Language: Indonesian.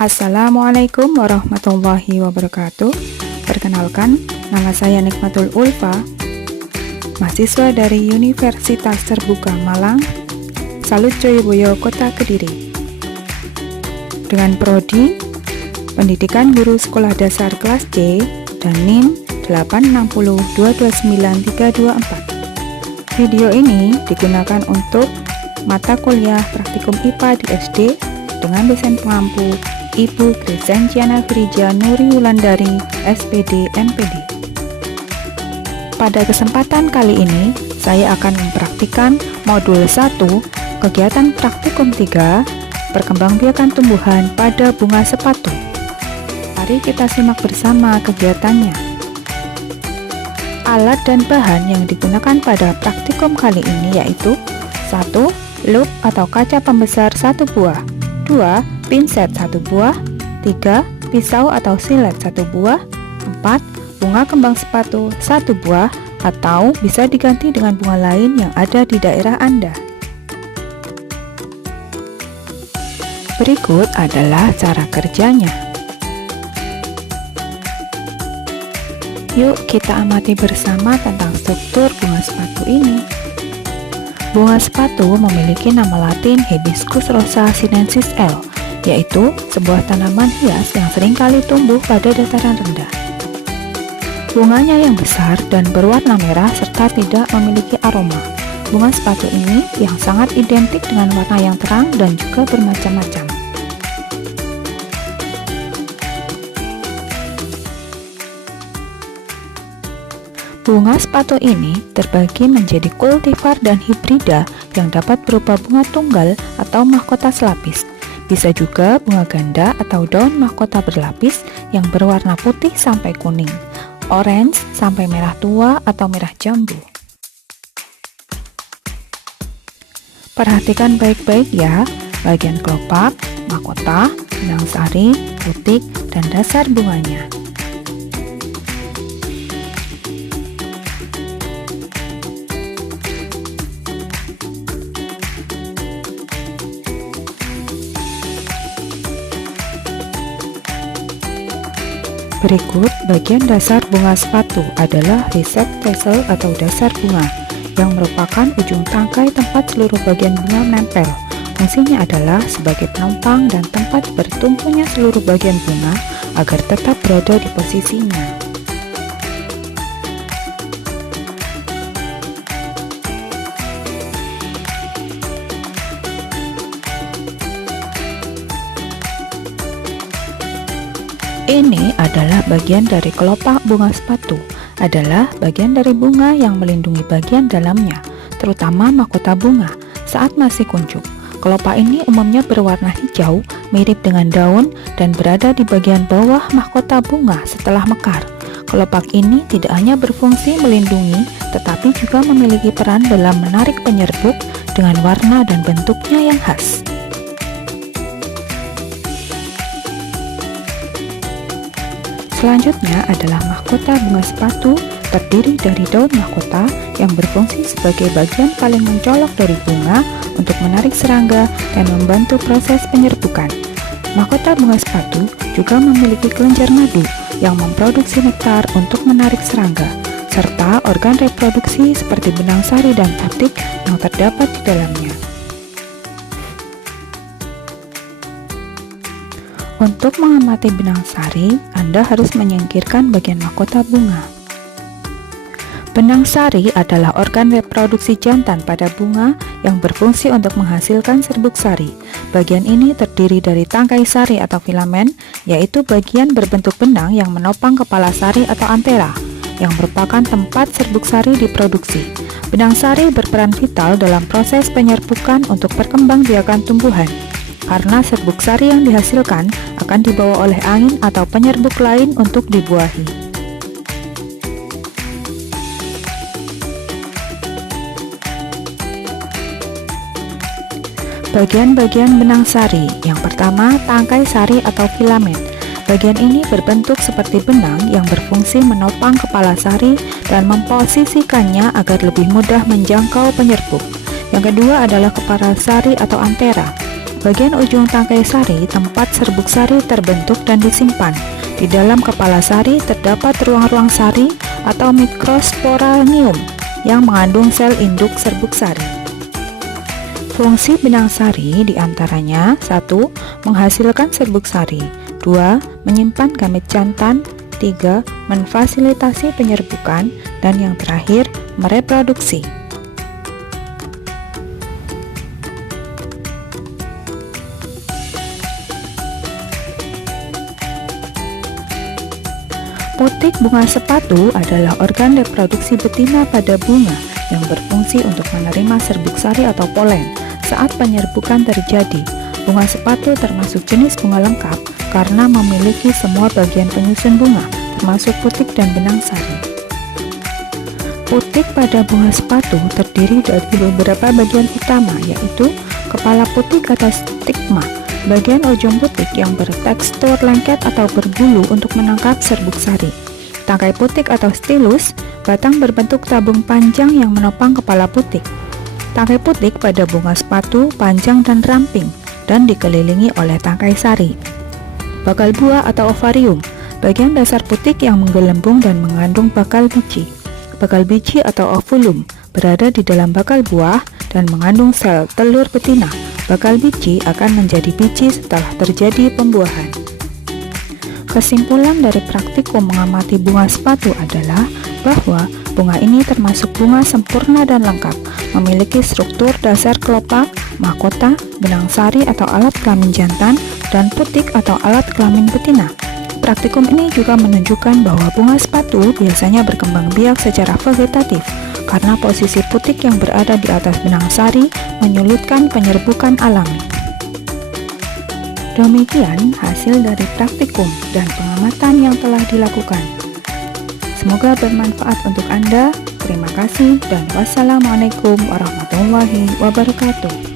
Assalamualaikum warahmatullahi wabarakatuh. Perkenalkan, nama saya Nikmatul Ulfa, mahasiswa dari Universitas Terbuka Malang, Salut Joyoboyo, Kota Kediri. Dengan prodi Pendidikan Guru Sekolah Dasar kelas C dan NIM 860229324. Video ini digunakan untuk mata kuliah praktikum IPA di SD dengan dosen pengampu Ibu Crescentiana Firija Nuri Wulandari, SPD, MPD. Pada kesempatan kali ini, saya akan mempraktikkan modul 1, kegiatan praktikum 3, perkembangbiakan tumbuhan pada bunga sepatu. Mari kita simak bersama kegiatannya. Alat dan bahan yang digunakan pada praktikum kali ini yaitu 1. Loop atau kaca pembesar 1 buah, 2. Pinset 1 buah, 3. Pisau atau silet 1 buah, 4. Bunga kembang sepatu 1 buah atau bisa diganti dengan bunga lain yang ada di daerah Anda. Berikut adalah cara kerjanya. Yuk kita amati bersama tentang struktur bunga sepatu ini. Bunga sepatu memiliki nama latin Hibiscus rosa sinensis L, yaitu sebuah tanaman hias yang seringkali tumbuh pada dataran rendah. Bunganya yang besar dan berwarna merah serta tidak memiliki aroma. Bunga sepatu ini yang sangat identik dengan warna yang terang dan juga bermacam-macam. Bunga sepatu ini terbagi menjadi kultivar dan hibrida yang dapat berupa bunga tunggal atau mahkota selapis. Bisa juga bunga ganda atau daun mahkota berlapis yang berwarna putih sampai kuning, orange sampai merah tua atau merah jambu. Perhatikan baik-baik ya, bagian kelopak, mahkota, benang sari, putik, dan dasar bunganya. Berikut bagian dasar bunga sepatu adalah riset tassel atau dasar bunga, yang merupakan ujung tangkai tempat seluruh bagian bunga menempel. Fungsinya adalah sebagai penopang dan tempat bertumpunya seluruh bagian bunga agar tetap berada di posisinya. Ini adalah bagian dari kelopak bunga sepatu, adalah bagian dari bunga yang melindungi bagian dalamnya, terutama mahkota bunga saat masih kuncup. Kelopak ini umumnya berwarna hijau, mirip dengan daun, dan berada di bagian bawah mahkota bunga setelah mekar. Kelopak ini tidak hanya berfungsi melindungi, tetapi juga memiliki peran dalam menarik penyerbuk dengan warna dan bentuknya yang khas. Selanjutnya adalah mahkota bunga sepatu, terdiri dari daun mahkota yang berfungsi sebagai bagian paling mencolok dari bunga untuk menarik serangga dan membantu proses penyerbukan. Mahkota bunga sepatu juga memiliki kelenjar madu yang memproduksi nektar untuk menarik serangga, serta organ reproduksi seperti benang sari dan putik yang terdapat di dalamnya. Untuk mengamati benang sari, Anda harus menyingkirkan bagian mahkota bunga. Benang sari adalah organ reproduksi jantan pada bunga yang berfungsi untuk menghasilkan serbuk sari. Bagian ini terdiri dari tangkai sari atau filamen, yaitu bagian berbentuk benang yang menopang kepala sari atau antera, yang merupakan tempat serbuk sari diproduksi. Benang sari berperan vital dalam proses penyerbukan untuk perkembangbiakan tumbuhan, karena serbuk sari yang dihasilkan akan dibawa oleh angin atau penyerbuk lain untuk dibuahi. Bagian-bagian benang sari. Yang pertama, tangkai sari atau filamen. Bagian ini berbentuk seperti benang yang berfungsi menopang kepala sari dan memposisikannya agar lebih mudah menjangkau penyerbuk. Yang kedua adalah kepala sari atau antera. Bagian ujung tangkai sari tempat serbuk sari terbentuk dan disimpan. Di dalam kepala sari terdapat ruang-ruang sari atau mikrosporangium yang mengandung sel induk serbuk sari. Fungsi benang sari diantaranya 1. Menghasilkan serbuk sari, 2. Menyimpan gamit jantan, 3. Memfasilitasi penyerbukan, dan yang terakhir, mereproduksi. Putik bunga sepatu adalah organ reproduksi betina pada bunga yang berfungsi untuk menerima serbuk sari atau polen saat penyerbukan terjadi. Bunga sepatu termasuk jenis bunga lengkap karena memiliki semua bagian penyusun bunga, termasuk putik dan benang sari. Putik pada bunga sepatu terdiri dari beberapa bagian utama, yaitu kepala putik atau stigma, bagian ujung putik yang bertekstur lengket atau berbulu untuk menangkap serbuk sari, tangkai putik atau stilus, batang berbentuk tabung panjang yang menopang kepala putik. Tangkai putik pada bunga sepatu panjang dan ramping dan dikelilingi oleh tangkai sari. Bakal buah atau ovarium, bagian dasar putik yang menggelembung dan mengandung bakal biji. Bakal biji atau ovulum berada di dalam bakal buah dan mengandung sel telur betina. Bakal biji akan menjadi biji setelah terjadi pembuahan. Kesimpulan dari praktikum mengamati bunga sepatu adalah bahwa bunga ini termasuk bunga sempurna dan lengkap, memiliki struktur dasar kelopak, mahkota, benang sari atau alat kelamin jantan, dan putik atau alat kelamin betina. Praktikum ini juga menunjukkan bahwa bunga sepatu biasanya berkembang biak secara vegetatif, karena posisi putik yang berada di atas benang sari menyulitkan penyerbukan alami. Demikian hasil dari praktikum dan pengamatan yang telah dilakukan. Semoga bermanfaat untuk Anda. Terima kasih dan wassalamualaikum warahmatullahi wabarakatuh.